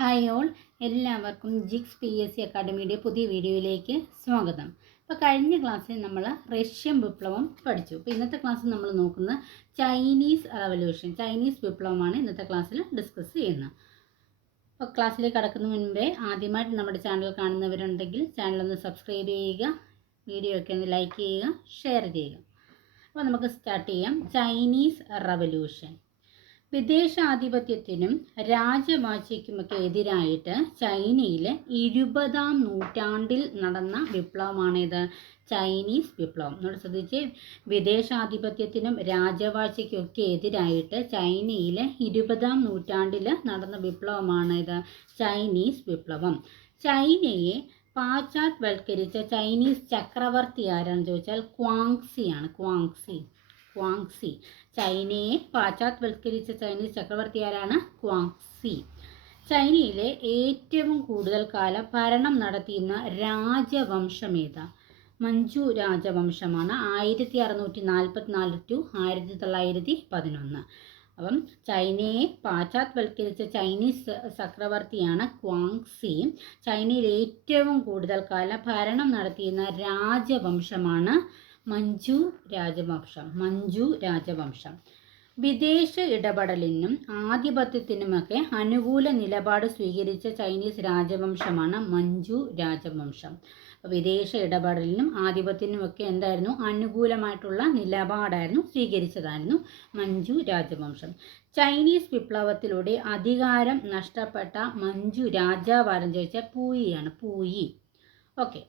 Hi all, എല്ലാവർക്കും ജിക്സ് PSC അക്കാഡമിയുടെ പുതിയ വീഡിയോയിലേക്ക് സ്വാഗതം. അപ്പോൾ കഴിഞ്ഞ ക്ലാസ്സിൽ നമ്മൾ റഷ്യൻ വിപ്ലവം പഠിച്ചു. അപ്പോൾ ഇന്നത്തെ ക്ലാസ്സിൽ നമ്മൾ നോക്കുന്നത് ചൈനീസ് റവല്യൂഷൻ, ചൈനീസ് വിപ്ലവമാണ് ഇന്നത്തെ ക്ലാസ്സിൽ ഡിസ്കസ് ചെയ്യുന്നത്. അപ്പോൾ ക്ലാസ്സിലേക്ക് കടക്കുന്നതിന് മുൻപേ ആദ്യമായിട്ട് നമ്മുടെ ചാനൽ കാണുന്നവരുണ്ടെങ്കിൽ ചാനലൊന്ന് സബ്സ്ക്രൈബ് ചെയ്യുക, വീഡിയോ ഒക്കെ ഒന്ന് ലൈക്ക് ചെയ്യുക, ഷെയർ ചെയ്യുക. അപ്പോൾ നമുക്ക് സ്റ്റാർട്ട് ചെയ്യാം. Chinese revolution. വിദേശാധിപത്യത്തിനും രാജവാഴ്ചയ്ക്കുമൊക്കെ എതിരായിട്ട് ചൈനയിലെ 20-ാം നൂറ്റാണ്ടിൽ നടന്ന വിപ്ലവമാണിത്, ചൈനീസ് വിപ്ലവം. നമ്മൾ ശ്രദ്ധിച്ച്, വിദേശാധിപത്യത്തിനും രാജവാഴ്ചയ്ക്കൊക്കെ എതിരായിട്ട് ചൈനയിലെ 20-ാം നൂറ്റാണ്ടിൽ നടന്ന വിപ്ലവമാണിത്, ചൈനീസ് വിപ്ലവം. ചൈനയെ പാശ്ചാത്യവൽക്കരിച്ച ചൈനീസ് ചക്രവർത്തി ആരാണെന്ന് ചോദിച്ചാൽ ക്വാങ്സിയാണ്. ക്വാങ്സി. ചൈനയെ പാശ്ചാത്യവൽക്കരിച്ച ചൈനീസ് ചക്രവർത്തി ആരാണ്? ക്വാങ്സി. ചൈനയിലെ ഏറ്റവും കൂടുതൽ കാലം ഭരണം നടത്തിയിരുന്ന രാജവംശം ഏതാ? മഞ്ചു രാജവംശമാണ്. 1644 to 1911. അപ്പം ചൈനയെ പാശ്ചാത്യവൽക്കരിച്ച ചൈനീസ് ചക്രവർത്തിയാണ് ക്വാങ്സി. ചൈനയിൽ ഏറ്റവും കൂടുതൽ കാലം ഭരണം നടത്തിയിരുന്ന രാജവംശമാണ് മഞ്ചു രാജവംശം. വിദേശ ഇടപെടലിനും ആധിപത്യത്തിനുമൊക്കെ അനുകൂല നിലപാട് സ്വീകരിച്ച ചൈനീസ് രാജവംശമാണ് മഞ്ചു രാജവംശം. വിദേശ ഇടപെടലിനും ആധിപത്യത്തിനുമൊക്കെ എന്തായിരുന്നു? അനുകൂലമായിട്ടുള്ള നിലപാടായിരുന്നു സ്വീകരിച്ചതായിരുന്നു മഞ്ചു രാജവംശം. ചൈനീസ് വിപ്ലവത്തിലൂടെ അധികാരം നഷ്ടപ്പെട്ട മഞ്ചു രാജാവാരെന്ന് ചോദിച്ചാൽ പൂയിയാണ്. ഓക്കെ,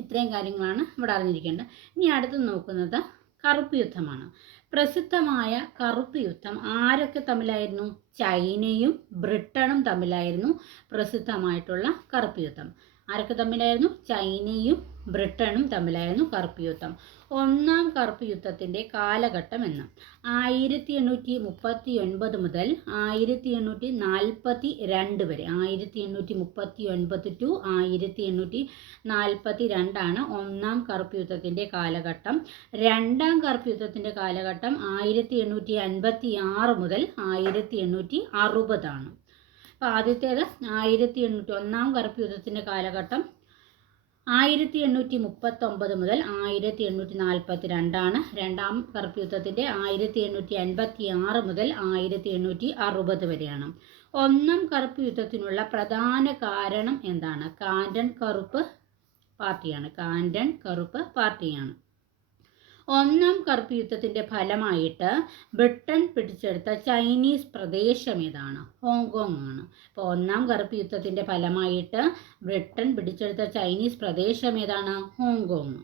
ഇത്രയും കാര്യങ്ങളാണ് ഇവിടെ അറിഞ്ഞിരിക്കേണ്ടത്. ഇനി അടുത്ത് നോക്കുന്നത് കറുപ്പ് യുദ്ധമാണ്. പ്രസിദ്ധമായ കറുപ്പ് യുദ്ധം ആരൊക്കെ തമ്മിലായിരുന്നു? ചൈനയും ബ്രിട്ടനും തമ്മിലായിരുന്നു പ്രസിദ്ധമായിട്ടുള്ള കറുപ്പ് യുദ്ധം. ആരൊക്കെ തമ്മിലായിരുന്നു? ചൈനയും ബ്രിട്ടനും തമ്മിലായിരുന്നു കറുപ്പ് യുദ്ധം. ഒന്നാം കറുപ്പ് യുദ്ധത്തിൻ്റെ കാലഘട്ടം എന്ന് 1839 മുതൽ 1842 വരെ. 1839 to 1842 ഒന്നാം കറുപ്പ് യുദ്ധത്തിൻ്റെ കാലഘട്ടം. രണ്ടാം കറുപ്പ് യുദ്ധത്തിൻ്റെ കാലഘട്ടം 1856 മുതൽ 1860. അപ്പോൾ ആദ്യത്തേത് 1800 ഒന്നാം കറുപ്പ് യുദ്ധത്തിൻ്റെ കാലഘട്ടം 1839 മുതൽ 1842. രണ്ടാം കറുപ്പ് യുദ്ധത്തിൻ്റെ 1856 മുതൽ 1860 വരെയാണ്. ഒന്നാം കറുപ്പ് യുദ്ധത്തിനുള്ള പ്രധാന കാരണം എന്താണ്? കാൻഡൻ കറുപ്പ് പാർട്ടിയാണ്. ഒന്നാം കറുപ്പ് യുദ്ധത്തിൻ്റെ ഫലമായിട്ട് ബ്രിട്ടൻ പിടിച്ചെടുത്ത ചൈനീസ് പ്രദേശം ഏതാണ്? ഹോങ്കോങ് ആണ്. അപ്പോൾ ഒന്നാം കറുപ്പ് യുദ്ധത്തിൻ്റെ ഫലമായിട്ട് ബ്രിട്ടൻ പിടിച്ചെടുത്ത ചൈനീസ് പ്രദേശം ഏതാണ്? ഹോങ്കോങ്.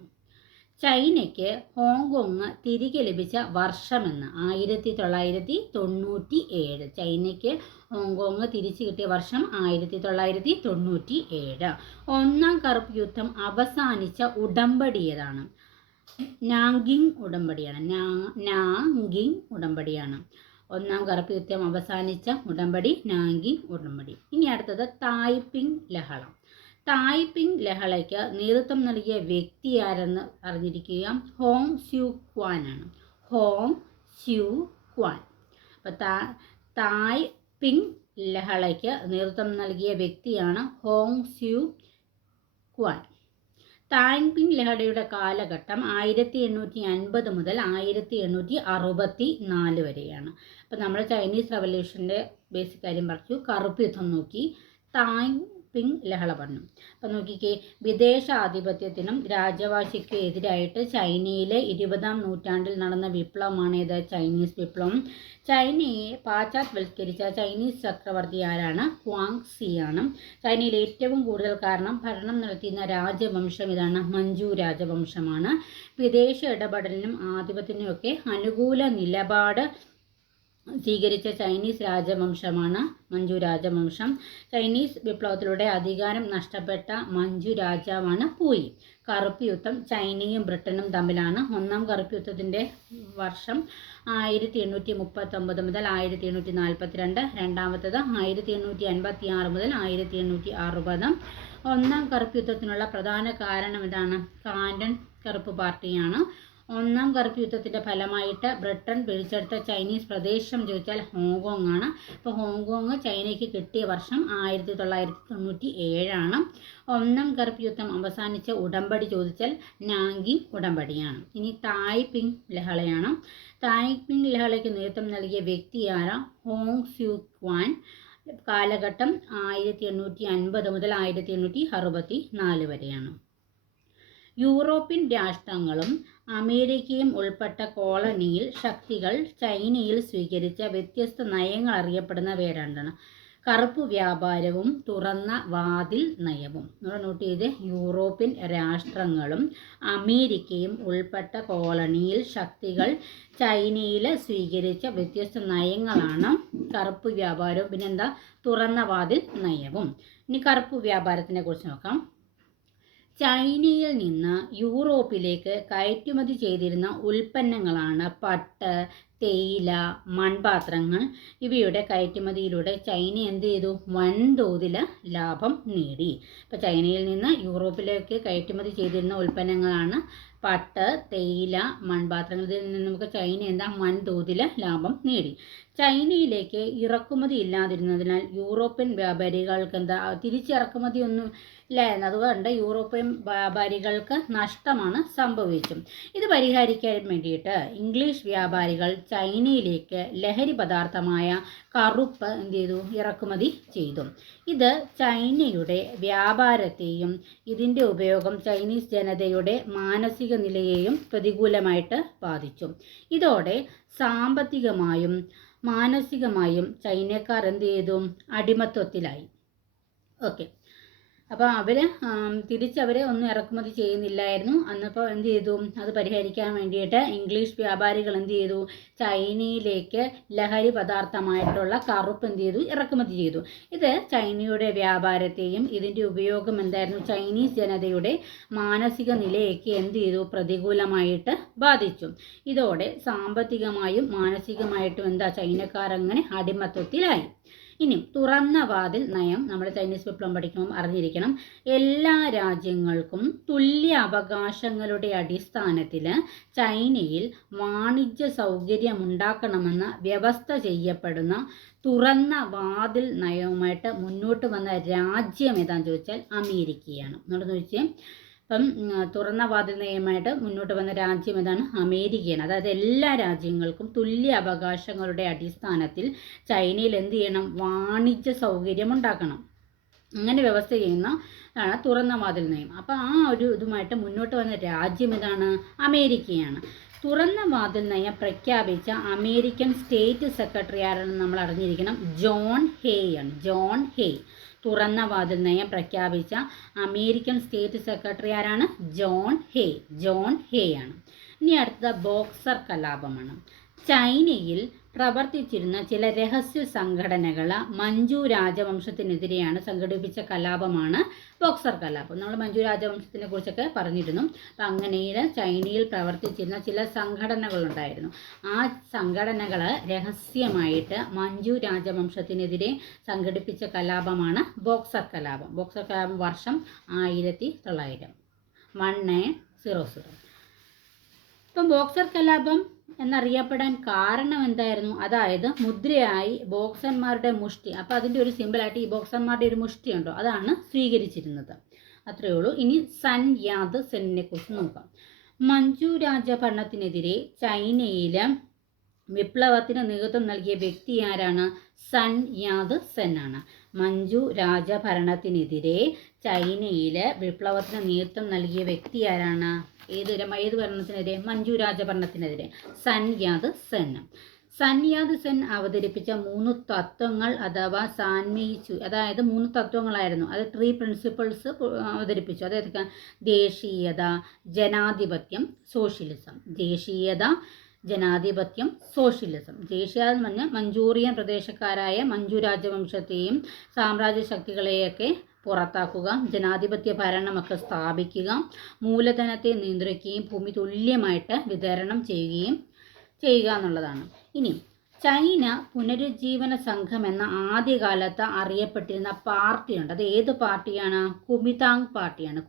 ചൈനയ്ക്ക് ഹോങ്കോങ് തിരികെ ലഭിച്ച വർഷമെന്ന് 1997. ചൈനയ്ക്ക് ഹോങ്കോങ് തിരിച്ചു കിട്ടിയ വർഷം 1997. ഒന്നാം കറുപ്പ് യുദ്ധം അവസാനിച്ച ഉടമ്പടി ഏതാണ്? നാങ്കിങ് ഉടമ്പടിയാണ്. ഒന്നാം കറുപ്പ് യുദ്ധം അവസാനിച്ച ഉടമ്പടി നാങ്കിങ് ഉടമ്പടി. ഇനി അടുത്തത് തായ്പിങ് ലഹളം. തായ്പിങ് ലഹളയ്ക്ക് നേതൃത്വം നൽകിയ വ്യക്തി ആരെന്ന് അറിഞ്ഞിരിക്കുക. ഹോങ് സ്യൂ ക്വാൻ ആണ്. അപ്പോൾ തായ്പിങ് ലഹളയ്ക്ക് നേതൃത്വം നൽകിയ വ്യക്തിയാണ് ഹോങ് സ്യൂ ക്വാൻ. തായ്പിങ് ലഹളയുടെ കാലഘട്ടം 1850 മുതൽ 1864 വരെയാണ്. അപ്പോൾ നമ്മൾ ചൈനീസ് റവല്യൂഷൻ്റെ ബേസിക് കാര്യം പറഞ്ഞു, കറുപ്പ് യുദ്ധം നോക്കി, തായ്പിങ് ലഹള പറഞ്ഞു. അപ്പോൾ നോക്കിക്കേ, വിദേശാധിപത്യത്തിനും രാജവാഴ്ചയ്ക്കും എതിരായിട്ട് ചൈനയിലെ 20-ാം നൂറ്റാണ്ടിൽ നടന്ന വിപ്ലവമാണ് ഇത്, ചൈനീസ് വിപ്ലവം. ചൈനയെ പാശ്ചാത്യവൽക്കരിച്ച ചൈനീസ് ചക്രവർത്തി ആരാണ്? ക്വാങ്സിയാണ്. ചൈനയിൽ ഏറ്റവും കൂടുതൽ കാലം ഭരണം നടത്തിയിരുന്ന രാജവംശം ഇതാണ്, മഞ്ചു രാജവംശമാണ്. വിദേശ ഇടപെടലിനും ആധിപത്യത്തിനുമൊക്കെ അനുകൂല നിലപാട് സ്വീകരിച്ച ചൈനീസ് രാജവംശമാണ് മഞ്ചു രാജവംശം. ചൈനീസ് വിപ്ലവത്തിലൂടെ അധികാരം നഷ്ടപ്പെട്ട മഞ്ചു രാജാവാണ് പൂയി. കറുപ്പ് യുദ്ധം ചൈനയും ബ്രിട്ടനും തമ്മിലാണ്. ഒന്നാം കറുപ്പ് യുദ്ധത്തിൻ്റെ വർഷം 1839 മുതൽ 1842. രണ്ടാമത്തേത് 1856 മുതൽ 1860. ഒന്നാം കറുപ്പ് യുദ്ധത്തിനുള്ള പ്രധാന കാരണം ഇതാണ്, കാൻഡൻ കറുപ്പ് പാർട്ടിയാണ്. ഒന്നാം കറുപ്പ് യുദ്ധത്തിൻ്റെ ഫലമായിട്ട് ബ്രിട്ടൻ പിടിച്ചെടുത്ത ചൈനീസ് പ്രദേശം ചോദിച്ചാൽ ഹോങ്കോങ് ആണ്. അപ്പോൾ ഹോങ്കോങ് ചൈനയ്ക്ക് കിട്ടിയ വർഷം 1997 ഒന്നാം കറുപ്പ് യുദ്ധം അവസാനിച്ച ഉടമ്പടി ചോദിച്ചാൽ നാങ്കിങ് ഉടമ്പടിയാണ്. ഇനി തായ്പിങ് ലഹളയാണ്. തായ്പിങ് ലഹളയ്ക്ക് നേതൃത്വം നൽകിയ വ്യക്തിയാര ഹോങ് സ്യൂക്വാൻ. കാലഘട്ടം 1850 മുതൽ 1864 വരെയാണ്. യൂറോപ്യൻ രാഷ്ട്രങ്ങളും അമേരിക്കയും ഉൾപ്പെട്ട കോളനിയിൽ ശക്തികൾ ചൈനയിൽ സ്വീകരിച്ച വ്യത്യസ്ത നയങ്ങൾ അറിയപ്പെടുന്നവ രണ്ടാണ്. കറുപ്പ് വ്യാപാരവും തുറന്ന വാതിൽ നയവും. നമ്മൾ നോട്ട് ചെയ്ത്, യൂറോപ്യൻ രാഷ്ട്രങ്ങളും അമേരിക്കയും ഉൾപ്പെട്ട കോളനിയിൽ ശക്തികൾ ചൈനയിൽ സ്വീകരിച്ച വ്യത്യസ്ത നയങ്ങളാണ് കറുപ്പ് വ്യാപാരവും പിന്നെന്താ തുറന്ന വാതിൽ നയവും. ഇനി കറുപ്പ് വ്യാപാരത്തിനെ കുറിച്ച് നോക്കാം. ചൈനയിൽ നിന്ന് യൂറോപ്പിലേക്ക് കയറ്റുമതി ചെയ്തിരുന്ന ഉൽപ്പന്നങ്ങളാണ് പട്ട്, തേയില, മൺപാത്രങ്ങൾ. ഇവയുടെ കയറ്റുമതിയിലൂടെ ചൈന എന്ത് ചെയ്തു? വൻതോതിൽ ലാഭം നേടി. ഇപ്പോൾ ചൈനയിൽ നിന്ന് യൂറോപ്പിലേക്ക് കയറ്റുമതി ചെയ്തിരുന്ന ഉൽപ്പന്നങ്ങളാണ് പട്ട്, തേയില, മൺപാത്രങ്ങൾ. ഇതിൽ നിന്ന് നമുക്ക് ചൈന എന്താ വൻതോതിൽ ലാഭം നേടി. ചൈനയിലേക്ക് ഇറക്കുമതി ഇല്ലാതിരുന്നതിനാൽ യൂറോപ്യൻ വ്യാപാരികൾക്ക് എന്താ തിരിച്ചിറക്കുമതി ഒന്നും ഇല്ലായിരുന്നു. അതുകൊണ്ട് യൂറോപ്യൻ വ്യാപാരികൾക്ക് നഷ്ടമാണ് സംഭവിച്ചത്. ഇത് പരിഹരിക്കാൻ വേണ്ടിയിട്ട് ഇംഗ്ലീഷ് വ്യാപാരികൾ ചൈനയിലേക്ക് ലഹരി പദാർത്ഥമായ കറുപ്പ് എന്ത് ചെയ്തു? ഇറക്കുമതി ചെയ്തു. ഇത് ചൈനയുടെ വ്യാപാരത്തെയും ഇതിൻ്റെ ഉപയോഗം ചൈനീസ് ജനതയുടെ മാനസിക നിലയെയും പ്രതികൂലമായിട്ട് ബാധിച്ചു. ഇതോടെ സാമ്പത്തികമായും മാനസികമായും ചൈനക്കാർ എന്ത് ചെയ്തു? അടിമത്വത്തിലായി. ഓക്കെ, അപ്പോൾ തിരിച്ചവരെ ഒന്നും ഇറക്കുമതി ചെയ്യുന്നില്ലായിരുന്നു. അന്നപ്പോൾ എന്ത് ചെയ്തു? അത് പരിഹരിക്കാൻ വേണ്ടിയിട്ട് ഇംഗ്ലീഷ് വ്യാപാരികൾ എന്ത് ചെയ്തു? ചൈനയിലേക്ക് ലഹരി പദാർത്ഥമായിട്ടുള്ള കറുപ്പ് എന്ത് ചെയ്തു? ഇറക്കുമതി ചെയ്തു. ഇത് ചൈനയുടെ വ്യാപാരത്തെയും ഇതിൻ്റെ ഉപയോഗം എന്തായിരുന്നു? ചൈനീസ് ജനതയുടെ മാനസിക നിലയൊക്കെ എന്ത് ചെയ്തു? പ്രതികൂലമായിട്ട് ബാധിച്ചു. ഇതോടെ സാമ്പത്തികമായും മാനസികമായിട്ടും എന്താ ചൈനക്കാരങ്ങനെ അടിമത്വത്തിലായി. ഇനി തുറന്ന വാതിൽ നയം നമ്മൾ ചൈനീസ് വിപ്ലവം പഠിക്കുമ്പോൾ അറിഞ്ഞിരിക്കണം. എല്ലാ രാജ്യങ്ങൾക്കും തുല്യ അവകാശങ്ങളുടെ അടിസ്ഥാനത്തിൽ ചൈനയിൽ വാണിജ്യ സൗകര്യമുണ്ടാക്കണമെന്ന് വ്യവസ്ഥ ചെയ്യപ്പെടുന്ന തുറന്ന വാതിൽ നയവുമായിട്ട് മുന്നോട്ട് വന്ന രാജ്യം ഏതാണെന്ന് ചോദിച്ചാൽ അമേരിക്കയാണ്. എന്നോട് ചോദിച്ചേ, അപ്പം തുറന്ന വാതിൽ നയമായിട്ട് മുന്നോട്ട് വന്ന രാജ്യം ഏതാണ്? അമേരിക്കയാണ്. അതായത് എല്ലാ രാജ്യങ്ങൾക്കും തുല്യ അവകാശങ്ങളുടെ അടിസ്ഥാനത്തിൽ ചൈനയിൽ എന്ത് ചെയ്യണം? വാണിജ്യ സൗകര്യം ഉണ്ടാക്കണം. അങ്ങനെ വ്യവസ്ഥ ചെയ്യുന്നതാണ് തുറന്ന വാതിൽ നയം. അപ്പോൾ ആ ഒരു ഇതുമായിട്ട് മുന്നോട്ട് വന്ന രാജ്യം ഏതാണ്? അമേരിക്കയാണ്. തുറന്ന വാതിൽ നയം പ്രഖ്യാപിച്ച അമേരിക്കൻ സ്റ്റേറ്റ് സെക്രട്ടറി ആരാണെന്ന് നമ്മൾ അറിഞ്ഞിരിക്കണം. ജോൺ ഹേയ് ആണ്. John hey. തുറന്ന വാതിൽ നയം പ്രഖ്യാപിച്ച അമേരിക്കൻ സ്റ്റേറ്റ് സെക്രട്ടറി ആരാണ്? John hey. ജോൺ ഹേയ് ആണ്. ഇനി അടുത്ത ബോക്സർ കലാപമാണ്. ചൈനയിൽ പ്രവർത്തിച്ചിരുന്ന ചില രഹസ്യ സംഘടനകൾ മഞ്ചു രാജവംശത്തിനെതിരെയാണ് സംഘടിപ്പിച്ച കലാപമാണ് ബോക്സർ കലാപം. നമ്മൾ മഞ്ചു രാജവംശത്തിനെ കുറിച്ചൊക്കെ പറഞ്ഞിരുന്നു. അപ്പം അങ്ങനെയിൽ ചൈനയിൽ പ്രവർത്തിച്ചിരുന്ന ചില സംഘടനകളുണ്ടായിരുന്നു. ആ സംഘടനകൾ രഹസ്യമായിട്ട് മഞ്ചു രാജവംശത്തിനെതിരെ സംഘടിപ്പിച്ച കലാപമാണ് ബോക്സർ കലാപം. ബോക്സർ കലാപം വർഷം 1900. ഇപ്പം ബോക്സർ കലാപം എന്നറിയപ്പെടാൻ കാരണം എന്തായിരുന്നു? അതായത് മുദ്രയായി ബോക്സന്മാരുടെ മുഷ്ടി. അപ്പോൾ അതിൻ്റെ ഒരു സിമ്പിളായിട്ട് ഈ ബോക്സന്മാരുടെ ഒരു മുഷ്ടി ഉണ്ടോ, അതാണ് സ്വീകരിച്ചിരുന്നത്. അത്രയേ ഉള്ളൂ. ഇനി സൻ യാത് സെന്നിനെ കുറിച്ച് നോക്കാം. മഞ്ചു രാജഭരണത്തിനെതിരെ ചൈനയിൽ വിപ്ലവത്തിന് നേതൃത്വം നൽകിയ വ്യക്തി ആരാണ്? സൻ യാത് സെൻ ആണ്. മഞ്ചു രാജഭരണത്തിനെതിരെ ചൈനയിൽ വിപ്ലവത്തിന് നേതൃത്വം നൽകിയ വ്യക്തി ആരാണ്? ഏത് ഭരണത്തിനെതിരെ? മഞ്ചു രാജഭരണത്തിനെതിരെ സൻ യാത് സെൻ. സൻ യാത് സെൻ അവതരിപ്പിച്ച 3 തത്വങ്ങൾ അഥവാ സാൻമീചു, അതായത് 3 തത്വങ്ങളായിരുന്നു. അത് 3 പ്രിൻസിപ്പിൾസ് അവതരിപ്പിച്ചു. അതായത് ദേശീയത, ജനാധിപത്യം, സോഷ്യലിസം. ദേശീയത, ജനാധിപത്യം, സോഷ്യലിസം. ദേശീയത എന്ന് പറഞ്ഞാൽ മഞ്ചൂറിയൻ പ്രദേശക്കാരായ മഞ്ചു രാജവംശത്തെയും സാമ്രാജ്യ ശക്തികളെയൊക്കെ പുറത്താക്കുക, ജനാധിപത്യ ഭരണമൊക്കെ സ്ഥാപിക്കുക, മൂലധനത്തെ നിയന്ത്രിക്കുകയും ഭൂമി തുല്യമായിട്ട് വിതരണം ചെയ്യുക എന്നുള്ളതാണ്. ഇനി ചൈന പുനരുജ്ജീവന സംഘം എന്ന ആദ്യകാലത്ത് അറിയപ്പെട്ടിരുന്ന പാർട്ടിയുണ്ട്. അത് ഏത് പാർട്ടിയാണ്? കുമിതാങ് പാർട്ടിയാണ്.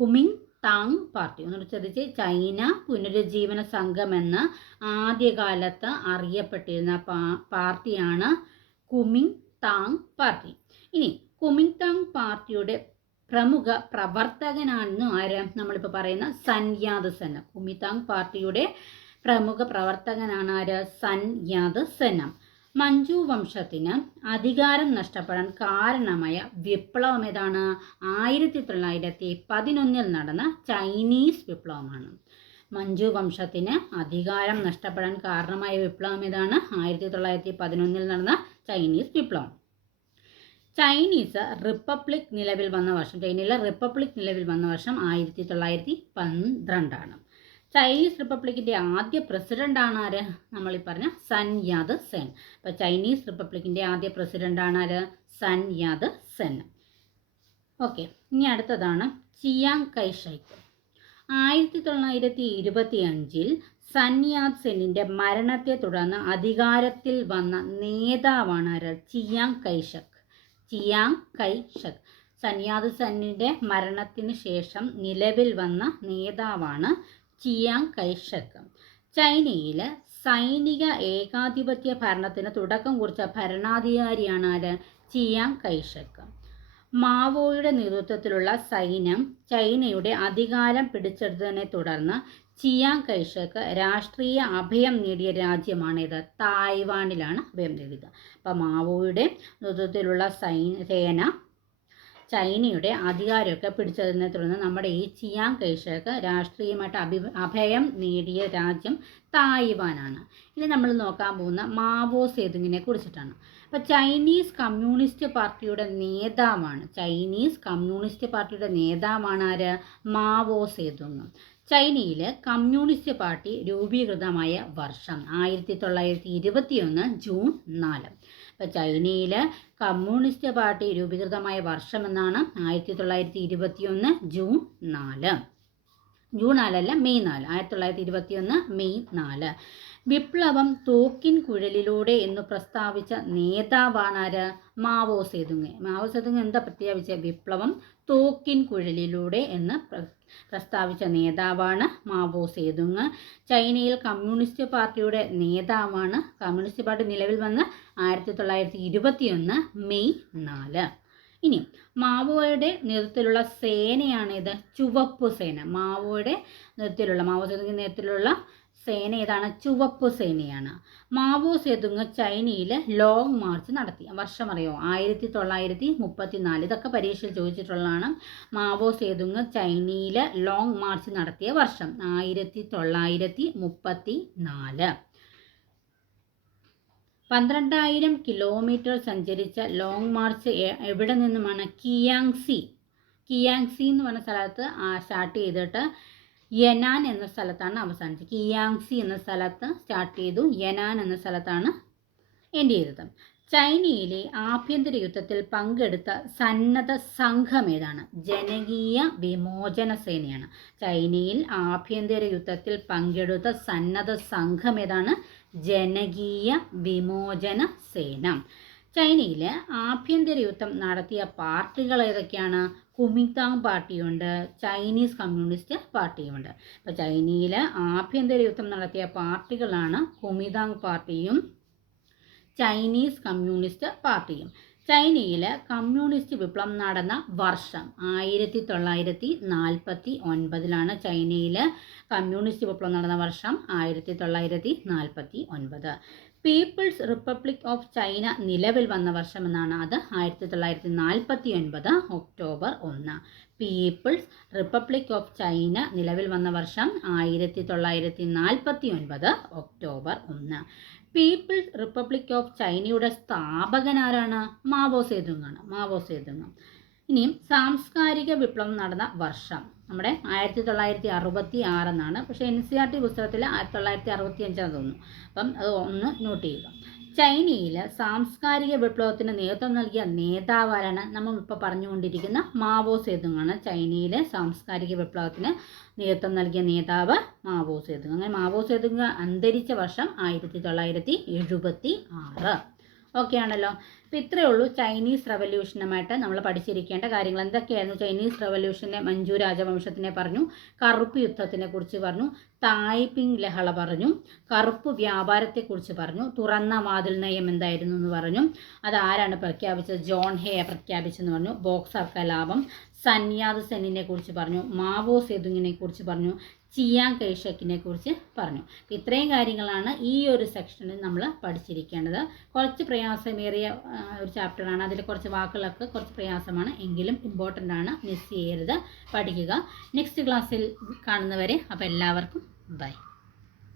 കുമിങ് താങ് പാർട്ടി. ഒന്നുകൂടി ശ്രദ്ധിച്ച്, ചൈന പുനരുജ്ജീവന സംഘം എന്ന് ആദ്യകാലത്ത് അറിയപ്പെട്ടിരുന്ന പാർട്ടിയാണ് കുമിങ് താങ് പാർട്ടി. ഇനി കുമിങ് താങ് പാർട്ടിയുടെ പ്രമുഖ പ്രവർത്തകനാണെന്ന് ആര് നമ്മളിപ്പോൾ പറയുന്ന സൻ യാത് സെൻ. കുമിങ് താങ് പാർട്ടിയുടെ പ്രമുഖ പ്രവർത്തകനാണ് ആര്? സൻ യാത് സെൻ. മഞ്ജു വംശത്തിന് അധികാരം നഷ്ടപ്പെടാൻ കാരണമായ വിപ്ലവം ഏതാണ്? 1911 നടന്ന ചൈനീസ് വിപ്ലവമാണ്. മഞ്ജു വംശത്തിന് അധികാരം നഷ്ടപ്പെടാൻ കാരണമായ വിപ്ലവം ഏതാണ്? 1911 നടന്ന ചൈനീസ് വിപ്ലവം. ചൈനീസ് റിപ്പബ്ലിക് നിലവിൽ വന്ന വർഷം, ചൈനയിലെ റിപ്പബ്ലിക് നിലവിൽ വന്ന വർഷം 1912 ചൈനീസ് റിപ്പബ്ലിക്കിൻ്റെ ആദ്യ പ്രസിഡൻ്റാണ് ആര്? നമ്മളീ പറഞ്ഞ സൻ യാത് സെൻ. അപ്പോൾ ചൈനീസ് റിപ്പബ്ലിക്കിൻ്റെ ആദ്യ പ്രസിഡൻ്റാണ് ആര്? സൻ യാത് സെൻ. ഓക്കെ, ഇനി അടുത്തതാണ് ചിയാങ് കൈ ഷെയ്ക്ക്. 1925 സൻ യാത് സെന്നിൻ്റെ മരണത്തെ തുടർന്ന് അധികാരത്തിൽ വന്ന നേതാവാണ് ആര്? ചിയാങ് കൈ ഷെക്ക്. ചിയാങ് കൈ ഷെക്ക്. സൻ യാത് സെന്നിൻ്റെ മരണത്തിന് ശേഷം നിലവിൽ വന്ന നേതാവാണ് ചിയാങ് കൈ ഷെക്ക്. ചൈനയിൽ സൈനിക ഏകാധിപത്യ ഭരണത്തിന് തുടക്കം കുറിച്ച ഭരണാധികാരിയാണ് ആര്? ചിയാങ് കൈ ഷെക്ക്. മാവോയുടെ നേതൃത്വത്തിലുള്ള സൈന്യം ചൈനയുടെ അധികാരം പിടിച്ചെടുത്തതിനെ തുടർന്ന് ചിയാങ് കൈ ഷെക്ക് രാഷ്ട്രീയ അഭയം നേടിയ രാജ്യമാണിത്. തായ്വാനിലാണ് അഭയം നേടിയത്. അപ്പം മാവോയുടെ നേതൃത്വത്തിലുള്ള സേന ചൈനയുടെ അധികാരമൊക്കെ പിടിച്ചതിനെ തുടർന്ന് നമ്മുടെ ഈ ചിയാങ് കൈ ഷെക്ക് രാഷ്ട്രീയമായിട്ട് അഭയം നേടിയ രാജ്യം തായ്വാനാണ്. ഇനി നമ്മൾ നോക്കാൻ പോകുന്ന മാവോ സേതുങ്ങിനെ കുറിച്ചിട്ടാണ്. അപ്പോൾ ചൈനീസ് കമ്മ്യൂണിസ്റ്റ് പാർട്ടിയുടെ നേതാവാണ് ആര്? Mao Zedong. ചൈനയിൽ കമ്മ്യൂണിസ്റ്റ് പാർട്ടി രൂപീകൃതമായ വർഷം 1921 ജൂൺ 4. അപ്പോൾ ചൈനയിൽ കമ്മ്യൂണിസ്റ്റ് പാർട്ടി രൂപീകൃതമായ വർഷം എന്നാണ് 1921 ജൂൺ 4. June 4 May 4. 1921 മെയ് 4. വിപ്ലവം തോക്കിൻ കുഴലിലൂടെ എന്ന് പ്രസ്താവിച്ച നേതാവാണ് ആര്? Mao Zedong. മാവോ സേതുങ് എന്താ പ്രത്യേകിച്ച? വിപ്ലവം തോക്കിൻ കുഴലിലൂടെ എന്ന് പ്രസ്താവിച്ച നേതാവാണ് മാവോ സേതുങ്. ചൈനയിൽ കമ്മ്യൂണിസ്റ്റ് പാർട്ടിയുടെ നേതാവാണ്. കമ്മ്യൂണിസ്റ്റ് പാർട്ടി നിലവിൽ വന്ന് 1921 മെയ് 4. ഇനി മാവോയുടെ നേതൃത്വത്തിലുള്ള സേനയാണിത് ചുവപ്പ് സേന. മാവോ സേതുങ്ങിൻ്റെ നേതൃത്വത്തിലുള്ള സേന ഏതാണ്? ചുവപ്പ് സേനയാണ്. മാവോ സേതുങ് ചൈനയിൽ ലോങ് മാർച്ച് നടത്തി. വർഷം അറിയോ? 1934. ഇതൊക്കെ പരീക്ഷയിൽ ചോദിച്ചിട്ടുള്ളതാണ്. മാവോ സേതുങ് ചൈനയിൽ ലോങ് മാർച്ച് നടത്തിയ വർഷം 1934. 12,000 കിലോമീറ്റർ സഞ്ചരിച്ച ലോങ് മാർച്ച് എവിടെ നിന്നുമാണ്? കിയാങ്സി എന്ന് പറഞ്ഞ സ്ഥലത്ത് സ്റ്റാർട്ട് ചെയ്തിട്ട് യനാൻ എന്ന സ്ഥലത്താണ് അവസാനിച്ചത്. കിയാങ്സി എന്ന സ്ഥലത്ത് സ്റ്റാർട്ട് ചെയ്തു, യനാൻ എന്ന സ്ഥലത്താണ് എൻഡ് ചെയ്തത്. ചൈനയിലെ ആഭ്യന്തര യുദ്ധത്തിൽ പങ്കെടുത്ത സന്നദ്ധ സംഘം ഏതാണ്? ജനകീയ വിമോചന സേനയാണ്. ചൈനയിൽ ആഭ്യന്തര യുദ്ധത്തിൽ പങ്കെടുത്ത സന്നദ്ധ സംഘം ഏതാണ്? ജനകീയ വിമോചന സേന. ചൈനയിൽ ആഭ്യന്തര യുദ്ധം നടത്തിയ പാർട്ടികൾ ഏതൊക്കെയാണ്? കുമിങ് താങ് പാർട്ടിയുണ്ട്, ചൈനീസ് കമ്മ്യൂണിസ്റ്റ് പാർട്ടിയുണ്ട്. അപ്പോൾ ചൈനയിൽ ആഭ്യന്തര യുദ്ധം നടത്തിയ പാർട്ടികളാണ് കുമിങ് താങ് പാർട്ടിയും ചൈനീസ് കമ്മ്യൂണിസ്റ്റ് പാർട്ടിയും. ചൈനയിൽ കമ്മ്യൂണിസ്റ്റ് വിപ്ലവം നടന്ന വർഷം 1949. ചൈനയിൽ കമ്മ്യൂണിസ്റ്റ് വിപ്ലവം നടന്ന വർഷം 1949. പീപ്പിൾസ് റിപ്പബ്ലിക് ഓഫ് ചൈന നിലവിൽ വന്ന വർഷം എന്നാണ്. അത് 1949 October 1. People's Republic of China നിലവിൽ വന്ന വർഷം 1949 ഒക്ടോബർ 1. പീപ്പിൾസ് റിപ്പബ്ലിക് ഓഫ് ചൈനയുടെ സ്ഥാപകനാരാണ്? Mao Zedong. ഇനിയും സാംസ്കാരിക വിപ്ലവം നടന്ന വർഷം നമ്മുടെ 1966 എന്നാണ്. പക്ഷേ NCERT പുസ്തകത്തിൽ 1965 തോന്നുന്നു. അപ്പം അത് ഒന്ന് നോട്ട് ചെയ്യുക. ചൈനയിൽ സാംസ്കാരിക വിപ്ലവത്തിന് നേതൃത്വം നൽകിയ നേതാവാരാണ്? നമ്മൾ ഇപ്പോൾ പറഞ്ഞുകൊണ്ടിരിക്കുന്ന മാവോ സേതുങ് ആണ്. ചൈനയിലെ സാംസ്കാരിക വിപ്ലവത്തിന് നേതൃത്വം നൽകിയ നേതാവ് മാവോ സേതുങ്. അങ്ങനെ മാവോ സേതുങ് അന്തരിച്ച വർഷം 1976. ഓക്കെ ആണല്ലോ. അപ്പോൾ ഇത്രയേ ഉള്ളൂ ചൈനീസ് റവല്യൂഷനുമായിട്ട് നമ്മൾ പഠിച്ചിരിക്കേണ്ട കാര്യങ്ങൾ. എന്തൊക്കെയായിരുന്നു? ചൈനീസ് റവല്യൂഷനെ മഞ്ചു രാജവംശത്തിനെ പറഞ്ഞു, കറുപ്പ് യുദ്ധത്തിനെ കുറിച്ച് പറഞ്ഞു, തായ്പിങ് ലഹള പറഞ്ഞു, കറുപ്പ് വ്യാപാരത്തെക്കുറിച്ച് പറഞ്ഞു, തുറന്ന വാതിൽ നയം എന്തായിരുന്നു എന്ന് പറഞ്ഞു, അത് ആരാണ് പ്രഖ്യാപിച്ചത്? ജോൺ ഹേ പ്രഖ്യാപിച്ചെന്ന് പറഞ്ഞു, ബോക്സർ കലാപം, സന്യാദ് സെന്നിനെ കുറിച്ച് പറഞ്ഞു, മാവോ സേതുങ്ങിനെ കുറിച്ച് പറഞ്ഞു, ചിയാങ് കൈഷക്കിനെ കുറിച്ച് പറഞ്ഞു. ഇത്രയും കാര്യങ്ങളാണ് ഈ ഒരു സെക്ഷനിൽ നമ്മൾ പഠിച്ചിരിക്കേണ്ടത്. കുറച്ച് പ്രയാസമേറിയ ഒരു ചാപ്റ്ററാണ്, അതിൽ കുറച്ച് വാക്കുകളൊക്കെ കുറച്ച് പ്രയാസമാണ്, എങ്കിലും ഇമ്പോർട്ടൻ്റ് ആണ്, മിസ് ചെയ്യരുത്, പഠിക്കുക. നെക്സ്റ്റ് ക്ലാസ്സിൽ കാണുന്നവരെ അപ്പോൾ എല്ലാവർക്കും ബൈ.